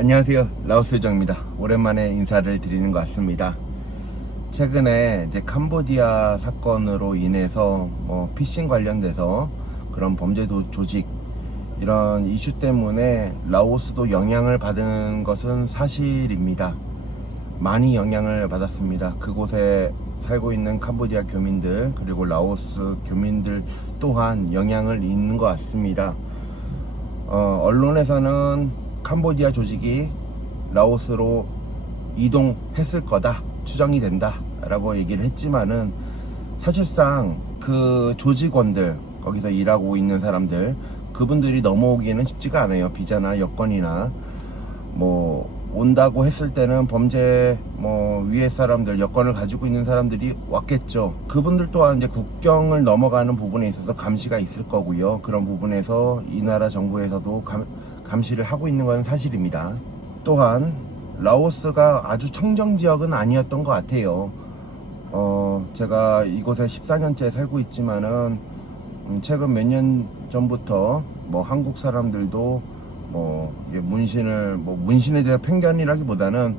안녕하세요. 라오스 요정입니다. 오랜만에 인사를 드리는 것 같습니다. 최근에 이제 캄보디아 사건으로 인해서 뭐 피싱 관련돼서 그런 범죄 도- 조직 이런 이슈 때문에 라오스도 영향을 받은 것은 사실입니다. 많이 영향을 받았습니다. 그곳에 살고 있는 캄보디아 교민들 그리고 라오스 교민들 또한 영향을 입는 것 같습니다. 어, 언론에서는 캄보디아 조직이 라오스로 이동했을 거다 추정이 된다 라고 얘기를 했지만은 사실상 그 조직원들 거기서 일하고 있는 사람들 그분들이 넘어오기에는 쉽지가 않아요 비자나 여권이나 뭐 온다고 했을 때는 범죄 뭐 위에 사람들 여권을 가지고 있는 사람들이 왔겠죠. 그분들 또한 이제 국경을 넘어가는 부분에 있어서 감시가 있을 거고요. 그런 부분에서 이 나라 정부에서도 감, 감시를 하고 있는 건 사실입니다. 또한 라오스가 아주 청정 지역은 아니었던 것 같아요. 어, 제가 이곳에 14년째 살고 있지만은 음, 최근 몇 년 전부터 뭐 한국 사람들도 뭐 문신을 뭐 문신에 대한 편견이라기보다는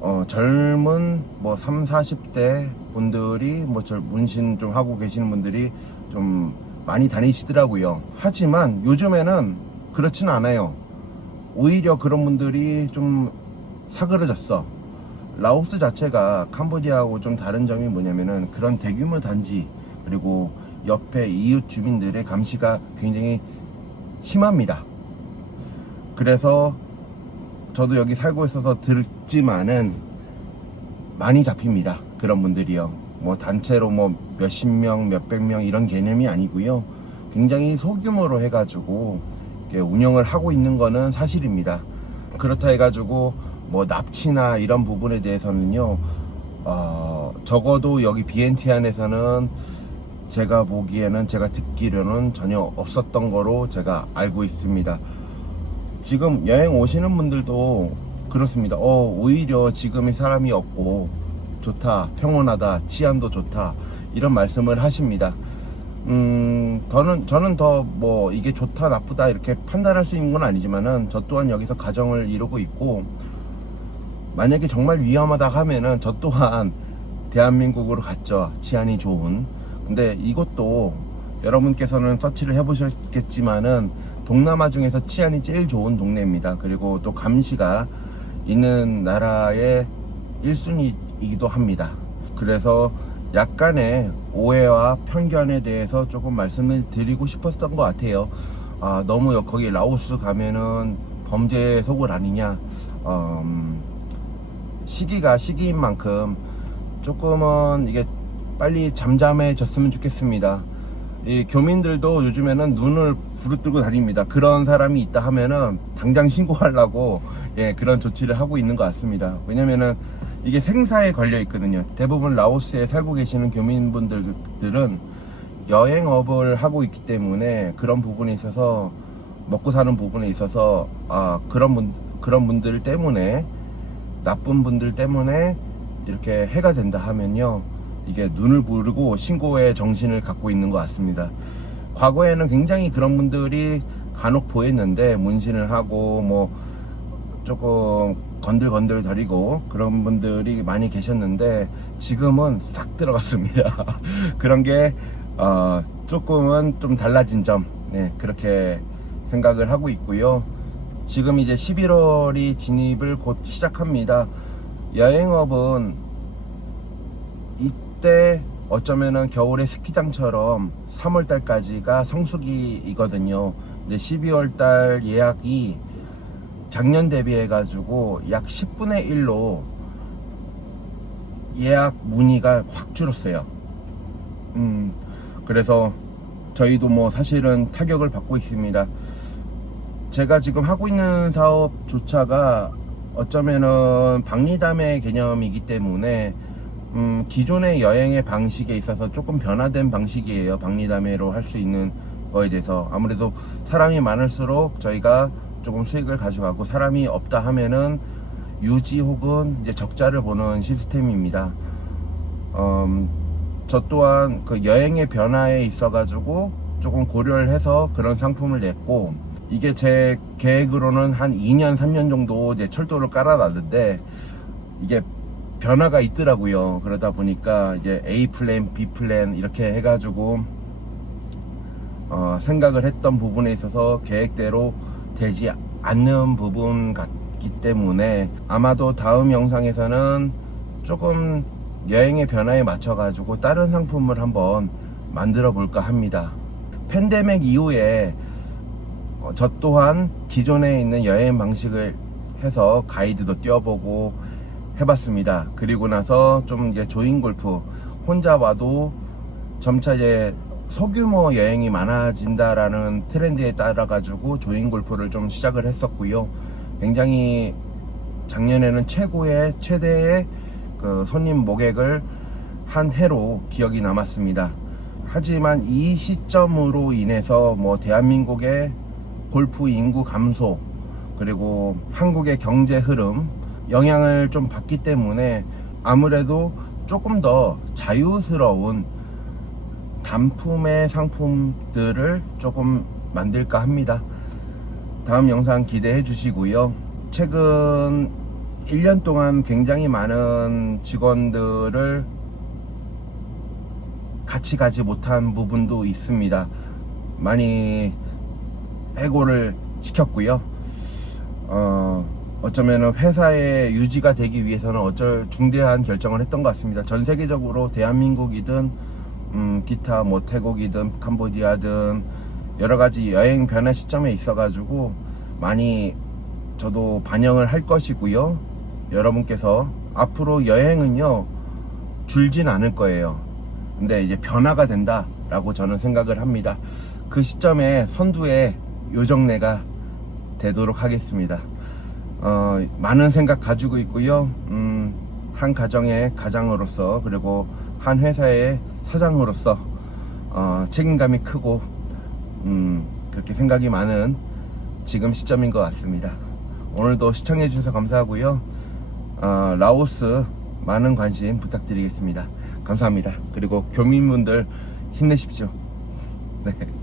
어 젊은 뭐 3, 40대 분들이 뭐저 문신 좀 하고 계시는 분들이 좀 많이 다니시더라고요. 하지만 요즘에는 그렇진 않아요. 오히려 그런 분들이 좀 사그러졌어. 라오스 자체가 캄보디아하고 좀 다른 점이 뭐냐면은 그런 대규모 단지 그리고 옆에 이웃 주민들의 감시가 굉장히 심합니다. 그래서 저도 여기 살고 있어서 듣지만은 많이 잡힙니다. 그런 분들이요. 뭐 단체로 뭐 몇십 명, 몇백 명 이런 개념이 아니고요. 굉장히 소규모로 해가지고 운영을 하고 있는 거는 사실입니다. 그렇다 해가지고 뭐 납치나 이런 부분에 대해서는요. 어, 적어도 여기 BNT 안에서는 제가 보기에는 제가 듣기로는 전혀 없었던 거로 제가 알고 있습니다. 지금 여행 오시는 분들도 그렇습니다. 어, 오히려 지금이 사람이 없고 좋다, 평온하다, 치안도 좋다 이런 말씀을 하십니다. 음, 저는 저는 더 뭐 이게 좋다 나쁘다 이렇게 판단할 수 있는 건 아니지만은 저 또한 여기서 가정을 이루고 있고 만약에 정말 위험하다 하면은 저 또한 대한민국으로 갔죠. 치안이 좋은. 근데 이것도 여러분께서는 서치를 해보셨겠지만은 동남아 중에서 치안이 제일 좋은 동네입니다. 그리고 또 감시가 있는 나라의 1순위이기도 합니다. 그래서 약간의 오해와 편견에 대해서 조금 말씀을 드리고 싶었던 것 같아요. 아, 너무 여- 거기 라오스 가면은 범죄 속을 아니냐. 음, 시기가 시기인 만큼 조금은 이게 빨리 잠잠해졌으면 좋겠습니다. 이 교민들도 요즘에는 눈을 부르뜨고 다닙니다. 그런 사람이 있다 하면은 당장 신고하려고 예, 그런 조치를 하고 있는 것 같습니다. 왜냐면은 이게 생사에 걸려 있거든요. 대부분 라오스에 살고 계시는 교민분들은 여행업을 하고 있기 때문에 그런 부분에 있어서 먹고 사는 부분에 있어서 아 그런 분 그런 분들 때문에 나쁜 분들 때문에 이렇게 해가 된다 하면요 이게 눈을 부르고 신고의 정신을 갖고 있는 것 같습니다 과거에는 굉장히 그런 분들이 간혹 보였는데 문신을 하고 뭐 조금 건들건들 거리고 그런 분들이 많이 계셨는데 지금은 싹 들어갔습니다 그런 게 어, 조금은 좀 달라진 점 네, 그렇게 생각을 하고 있고요 지금 이제 11월이 진입을 곧 시작합니다. 여행업은 이때 어쩌면은 겨울의 스키장처럼 3월 달까지가 성수기이거든요. 근데 12월 달 예약이 작년 대비해 가지고 약 10분의 1로 예약 문의가 확 줄었어요. 음, 그래서 저희도 뭐 사실은 타격을 받고 있습니다. 제가 지금 하고 있는 사업조차가 어쩌면은 박리담의 개념이기 때문에 음, 기존의 여행의 방식에 있어서 조금 변화된 방식이에요. 박리담회로 할 수 있는 거에 대해서 아무래도 사람이 많을수록 저희가 조금 수익을 가져가고 사람이 없다 하면은 유지 혹은 이제 적자를 보는 시스템입니다. 음, 저 또한 그 여행의 변화에 있어 가지고 조금 고려를 해서 그런 상품을 냈고 이게 제 계획으로는 한 2년, 3년 정도 이제 철도를 깔아놨는데 이게 변화가 있더라고요. 그러다 보니까 이제 A 플랜, B 플랜 이렇게 해가지고 어, 생각을 했던 부분에 있어서 계획대로 되지 않는 부분 같기 때문에 아마도 다음 영상에서는 조금 여행의 변화에 맞춰 가지고 다른 상품을 한번 만들어 볼까 합니다. 팬데믹 이후에 어, 저 또한 기존에 있는 여행 방식을 해서 가이드도 띄워보고 해봤습니다. 그리고 나서 좀 이제 조인 골프 혼자 와도 점차 이제 소규모 여행이 많아진다라는 트렌드에 따라 가지고 조인 골프를 좀 시작을 했었고요. 굉장히 작년에는 최고의 최대의 그 손님 모객을 한 해로 기억이 남았습니다. 하지만 이 시점으로 인해서 뭐 대한민국의 골프 인구 감소 그리고 한국의 경제 흐름 영향을 좀 받기 때문에 아무래도 조금 더 자유스러운 단품의 상품들을 조금 만들까 합니다. 다음 영상 기대해 주시고요. 최근 1년 동안 굉장히 많은 직원들을 같이 가지 못한 부분도 있습니다. 많이 해고를 시켰고요. 어, 어쩌면 회사의 유지가 되기 위해서는 어쩔 중대한 결정을 했던 것 같습니다. 전 세계적으로 대한민국이든 음, 기타 뭐 태국이든 캄보디아든 여러 가지 여행 변화 시점에 있어가지고 많이 저도 반영을 할 것이고요. 여러분께서 앞으로 여행은요 줄진 않을 거예요. 근데 이제 변화가 된다라고 저는 생각을 합니다. 그 시점에 선두에 요정내가 되도록 하겠습니다. 어, 많은 생각 가지고 있고요. 음, 한 가정의 가장으로서 그리고 한 회사의 사장으로서 어, 책임감이 크고 음, 그렇게 생각이 많은 지금 시점인 것 같습니다. 오늘도 시청해 주셔서 감사하고요. 어, 라오스 많은 관심 부탁드리겠습니다. 감사합니다. 그리고 교민분들 힘내십시오. 네.